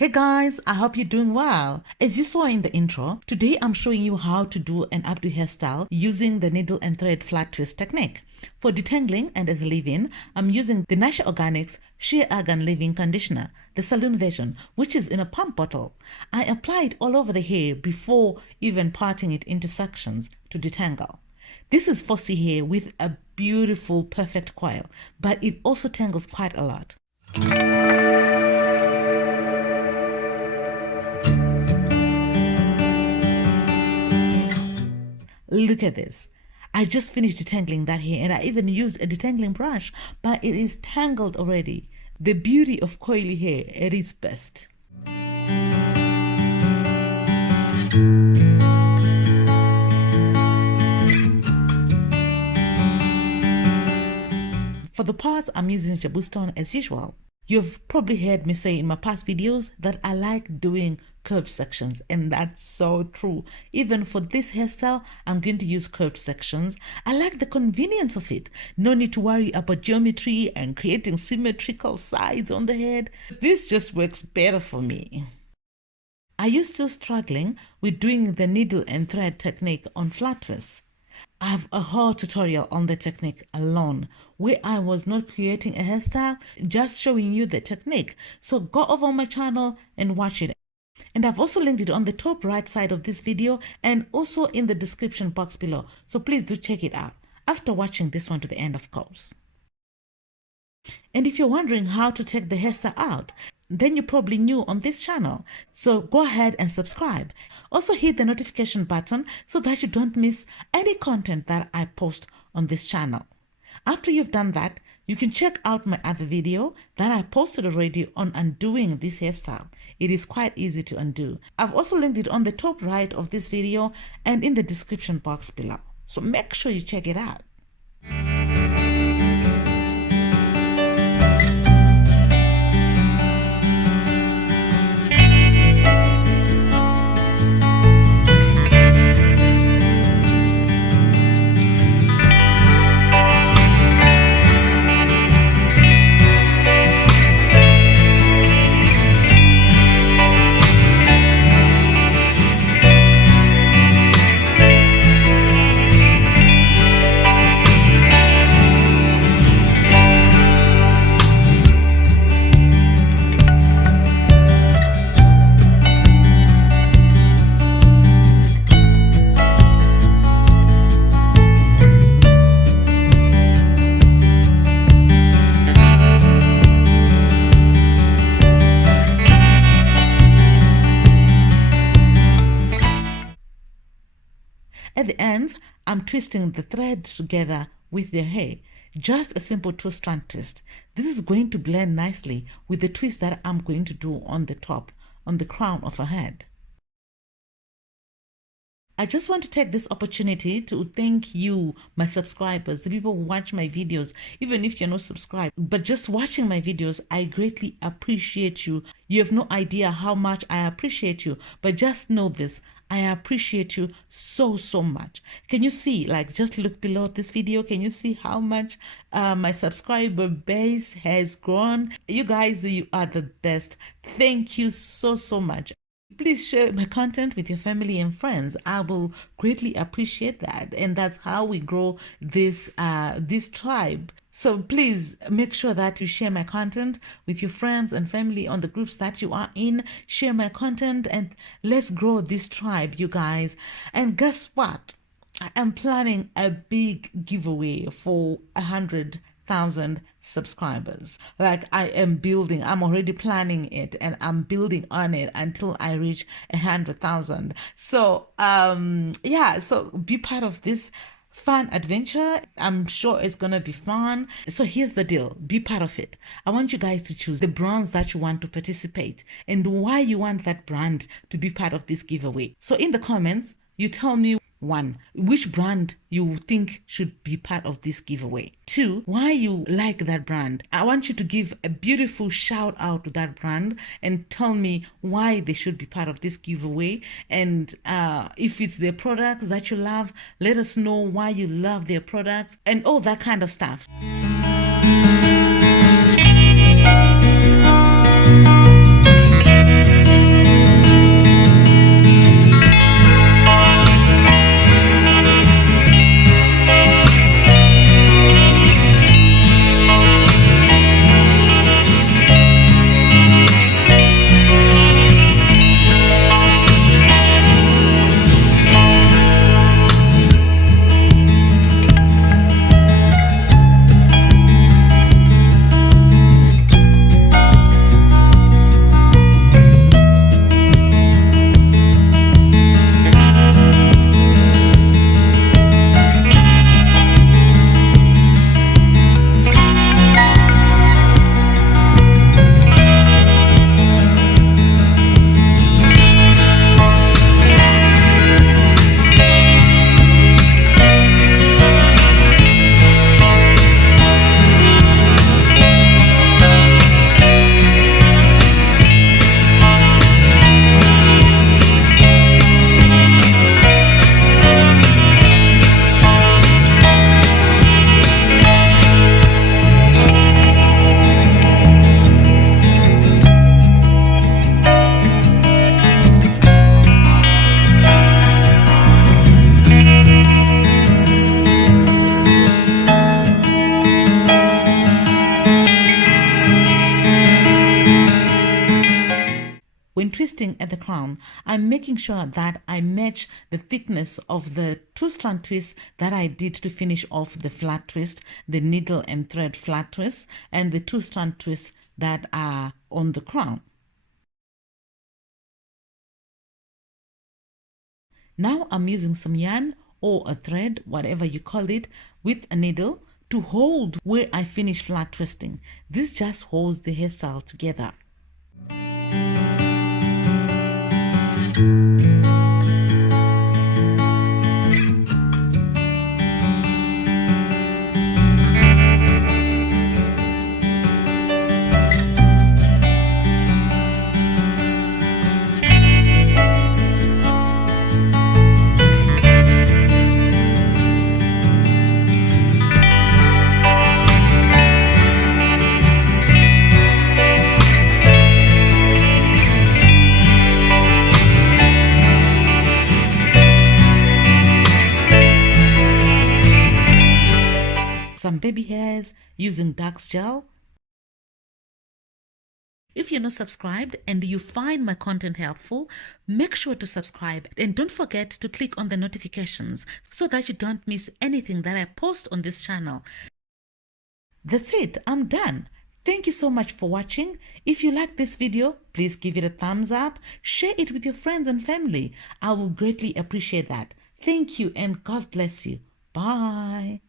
Hey guys, I hope you're doing well. As you saw in the intro, today I'm showing you how to do an updo hairstyle using the needle and thread flat twist technique. For detangling and as a leave-in, I'm using the Nasha Organics Sheer Argan Leave-In Conditioner, the saloon version, which is in a pump bottle. I apply it all over the hair before even parting it into sections to detangle. This is fussy hair with a beautiful, perfect coil, but it also tangles quite a lot. Look at this. I just finished detangling that hair and I even used a detangling brush, but it is tangled already. The beauty of coily hair at its best. For the parts, I'm using Jaboo as usual. You've probably heard me say in my past videos that I like doing curved sections, and that's so true. Even for this hairstyle, I'm going to use curved sections. I like the convenience of it. No need to worry about geometry and creating symmetrical sides on the head. This just works better for me. Are you still struggling with doing the needle and thread technique on flat twists? I have a whole tutorial on the technique alone where I was not creating a hairstyle, just showing you the technique. So go over my channel and watch it. And I've also linked it on the top right side of this video and also in the description box below. So please do check it out after watching this one to the end, of course. And if you're wondering how to take the hairstyle out, then you're probably new on this channel. So go ahead and subscribe. Also hit the notification button so that you don't miss any content that I post on this channel. After you've done that, you can check out my other video that I posted already on undoing this hairstyle. It is quite easy to undo. I've also linked it on the top right of this video and in the description box below. So make sure you check it out. At the ends, I'm twisting the thread together with the hair. Just a simple two-strand twist. This is going to blend nicely with the twist that I'm going to do on the top, on the crown of her head. I just want to take this opportunity to thank you, my subscribers, the people who watch my videos, even if you're not subscribed. But just watching my videos, I greatly appreciate you. You have no idea how much I appreciate you. But just know this, I appreciate you so much. Can you see, like, just look below this video, can you see how much my subscriber base has grown? You guys, you are the best. Thank you so much. Please share my content with your family and friends. I will greatly appreciate that. And that's how we grow this tribe. So please make sure that you share my content with your friends and family on the groups that you are in. Share my content and let's grow this tribe, you guys. And guess what? I am planning a big giveaway for 100,000 subscribers. Like, I'm already planning it and I'm building on it until I reach 100,000. So yeah, so be part of this fun adventure. I'm sure it's gonna be fun. So here's the deal, be part of it. I want you guys to choose the brands that you want to participate and why you want that brand to be part of this giveaway. So in the comments, you tell me, 1, which brand you think should be part of this giveaway. 2, why you like that brand. I want you to give a beautiful shout out to that brand and tell me why they should be part of this giveaway. And if it's their products that you love, let us know why you love their products and all that kind of stuff. When twisting at the crown, I'm making sure that I match the thickness of the 2-strand twist that I did to finish off the flat twist, the needle and thread flat twist, and the 2-strand twists that are on the crown. Now I'm using some yarn or a thread, whatever you call it, with a needle to hold where I finish flat twisting. This just holds the hairstyle together. Some baby hairs using Darks gel. If you're not subscribed and you find my content helpful, make sure to subscribe and don't forget to click on the notifications so that you don't miss anything that I post on this channel. That's it, I'm done. Thank you so much for watching. If you like this video, please give it a thumbs up, share it with your friends and family. I will greatly appreciate that. Thank you and God bless you. Bye.